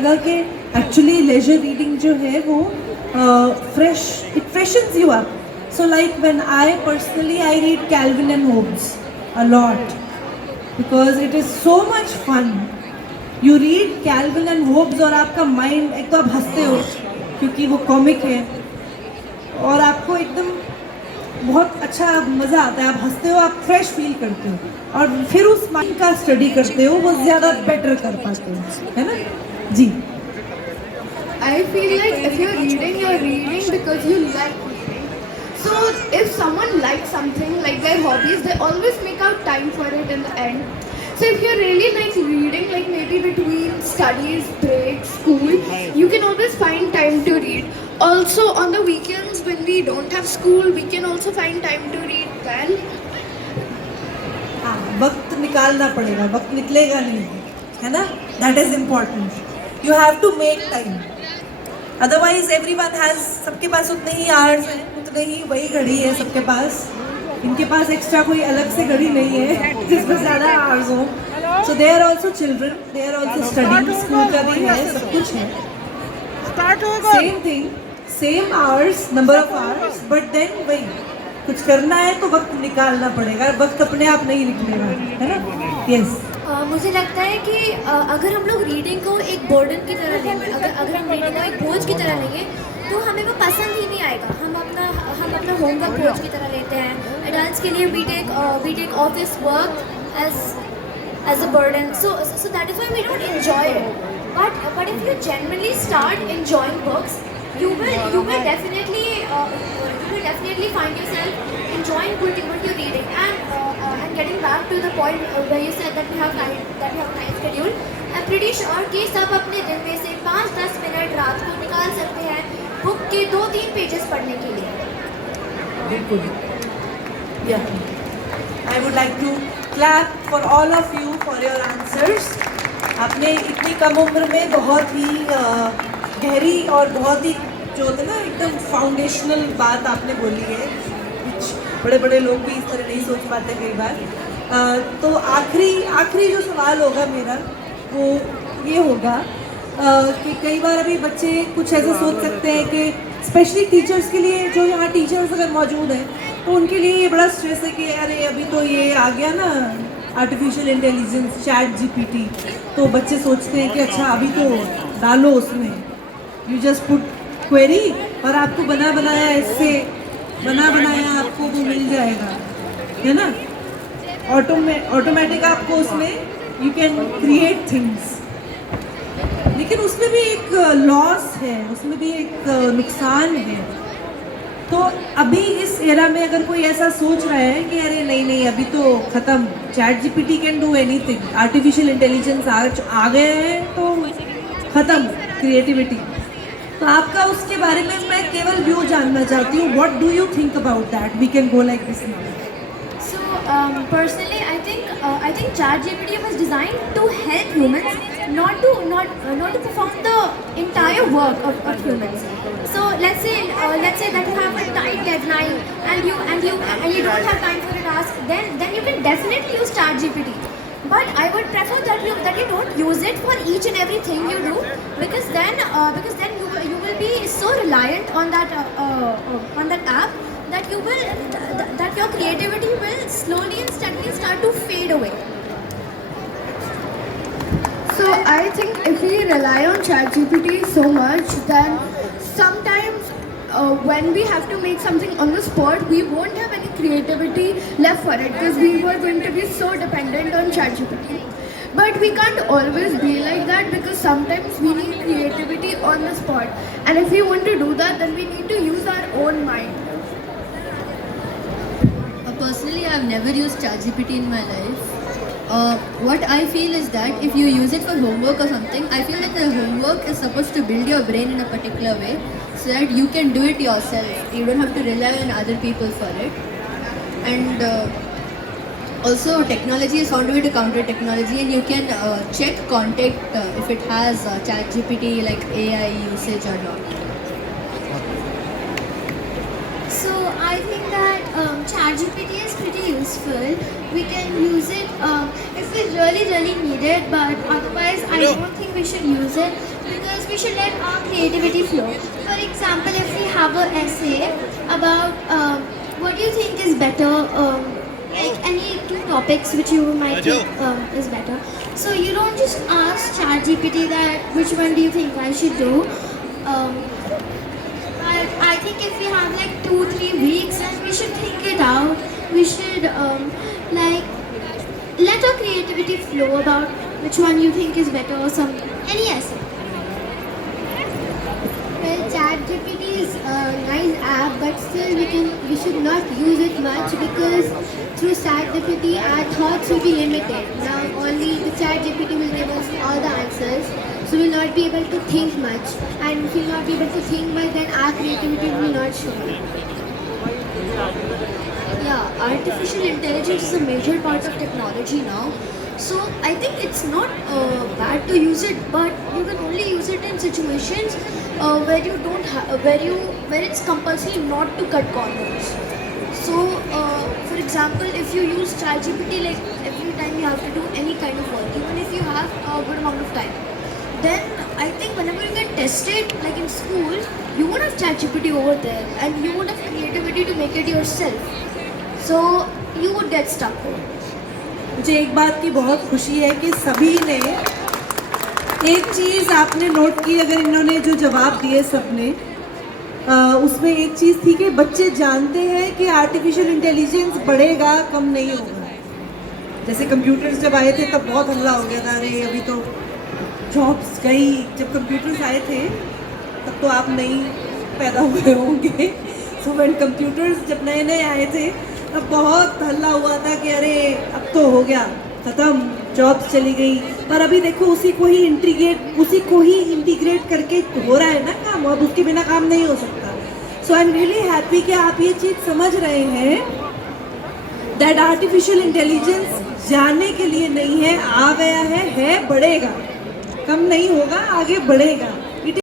लगा कि actually laser reading जो है वो it freshens you up. So like when I personally I read Calvin and Hobbes a lot because it is so much fun. You read Calvin and Hobbes और आपका mind एक तो आप हंसते हो क्योंकि वो कॉमिक है और आपको एकदम बहुत अच्छा मज़ा आता है. आप हंसते हो, आप फ्रेश फील करते हो और फिर उस माइंड का स्टडी करते हो, वो ज़्यादा बेटर कर पाते हो, है ना जी. I feel like if you're reading because you like reading. So if someone likes something like their hobbies, they always make out time for it in the end. So if you really like reading, like maybe between studies, breaks, school, you can always find time to read. Also on the weekends when we don't have school, we can also find time to read then. हाँ, वक्त निकालना पड़ेगा, वक्त निकलेगा नहीं, है ना. That is important. You have to make time. Otherwise everyone has, सबके पास उतने ही आवर्स हैं, उतने ही वही घड़ी है सबके पास. इनके पास एक्स्ट्रा कोई अलग से घड़ी नहीं है जिसमें ज़्यादा आवर्स हो. So they are also children, they are also studying. School का भी है, सब कुछ है. Same thing, same hours, number of hours, but then वही कुछ करना है तो वक्त निकालना पड़ेगा. वक्त अपने आप नहीं निकलेगा, है ना. यस. मुझे लगता है कि अगर हम लोग रीडिंग को एक बर्डन की तरह लेंगे, अगर हम रीडिंग को एक बोझ की तरह लेंगे तो हमें वो पसंद ही नहीं आएगा. हम अपना होमवर्क बोझ की तरह लेते हैं. एडल्ट्स के लिए we take office work as a burden, so that is why we don't enjoy it. But if you genuinely start enjoying books, you will definitely find yourself enjoying what you're reading. And getting back to the point where you said that we have a time schedule, I'm pretty sure कि सब अपने दिन में से 5-10 minute रात को निकाल सकते हैं बुक के 2-3 पेजेस पढ़ने के लिए. बिल्कुल. Yeah. I would like to clap for all of you for your answers. आपने इतनी कम उम्र में बहुत ही गहरी और बहुत ही जो होता है ना एकदम फाउंडेशनल बात आपने बोली है. कुछ बड़े बड़े लोग भी इस तरह नहीं सोच पाते कई बार. तो आखिरी जो सवाल होगा मेरा वो ये होगा कि कई बार अभी बच्चे कुछ ऐसा सोच सकते हैं कि स्पेशली टीचर्स के लिए, जो यहाँ टीचर्स अगर मौजूद हैं तो उनके लिए ये बड़ा स्ट्रेस है कि अरे अभी तो ये आ गया ना आर्टिफिशियल इंटेलिजेंस, चैट जीपीटी. तो बच्चे सोचते हैं कि अच्छा अभी तो डालो उसमें, यू जस्ट पुट क्वेरी और आपको बनाया आपको वो मिल जाएगा, है ना. ऑटोमेटिक आपको उसमें यू कैन क्रिएट थिंग्स. लेकिन उसमें भी एक लॉस है, उसमें भी एक नुकसान है. तो अभी इस एरा में अगर कोई ऐसा सोच रहा है कि अरे नहीं अभी तो ख़त्म, ChatGPT can do anything, artificial intelligence आ गए हैं तो ख़त्म क्रिएटिविटी, तो आपका उसके बारे में मैं केवल व्यू जानना चाहती हूँ. What do you think about that? We can go like this now. Personally, I think ChatGPT was designed to help humans, not to perform the entire work of humans. So let's say that you have a tight deadline and you don't have time for a task, then you can definitely use ChatGPT. But I would prefer that you don't use it for each and everything you do, because then you will be so reliant on that app that your creativity will slowly and steadily start to fade away. So I think if we rely on ChatGPT so much, then sometimes when we have to make something on the spot, we won't have any creativity left for it because we were going to be so dependent on ChatGPT. But we can't always be like that because sometimes we need creativity on the spot. And if we want to do that, then we need to use our own mind. Personally, I've never used ChatGPT in my life. What I feel is that if you use it for homework or something, I feel like the homework is supposed to build your brain in a particular way so that you can do it yourself. You don't have to rely on other people for it. And also, technology is found a way to counter technology, and you can check content if it has ChatGPT like AI usage or not. So I think that ChatGPT is pretty useful. We can use it if we really need it, but otherwise I don't think we should use it Because we should let our creativity flow. For example, if we have an essay about what do you think is better, like any two topics which you might think is better. So you don't just ask ChatGPT that which one do you think I should do. I think if we have like 2-3 weeks, then we should think it out. We should like let our creativity flow about which one you think is better or some any essay. Well, ChatGPT is a nice app, but still we should not use it much because through ChatGPT our thoughts will be limited. Now only the ChatGPT will give us all the answers, so we will not be able to think much, and if we will not be able to think much, then our creativity will not show. Yeah, artificial intelligence is a major part of technology now. So I think it's not bad to use it, but you can only use it in situations where you don't where it's compulsory not to cut corners. So, for example, if you use ChatGPT like every time you have to do any kind of work, even if you have a good amount of time, then I think whenever you get tested, like in school, you would have ChatGPT over there, and you would have creativity to make it yourself. So you would get stuck. मुझे एक बात की बहुत खुशी है कि सभी ने एक चीज़ आपने नोट की, अगर इन्होंने जो जवाब दिए सबने उसमें एक चीज़ थी कि बच्चे जानते हैं कि आर्टिफिशियल इंटेलिजेंस बढ़ेगा, कम नहीं होगा। जैसे कंप्यूटर्स जब आए थे तब बहुत हल्ला हो गया था, अरे अभी तो जॉब्स गई। जब कंप्यूटर्स आए थे तब तो आप नहीं पैदा हुए होंगे। सो व्हेन कंप्यूटर्स जब नए नए आए थे तब बहुत हल्ला हुआ था कि अरे अब तो हो गया ख़त्म, जॉब्स चली गई। पर अभी देखो उसी को ही इंटीग्रेट करके हो रहा है ना काम, अब उसके बिना काम नहीं हो सकता। सो आई एम रियली हैप्पी कि आप ये चीज़ समझ रहे हैं दैट आर्टिफिशियल इंटेलिजेंस जाने के लिए नहीं है, आ गया है बढ़ेगा, कम नहीं होगा, आगे बढ़ेगा।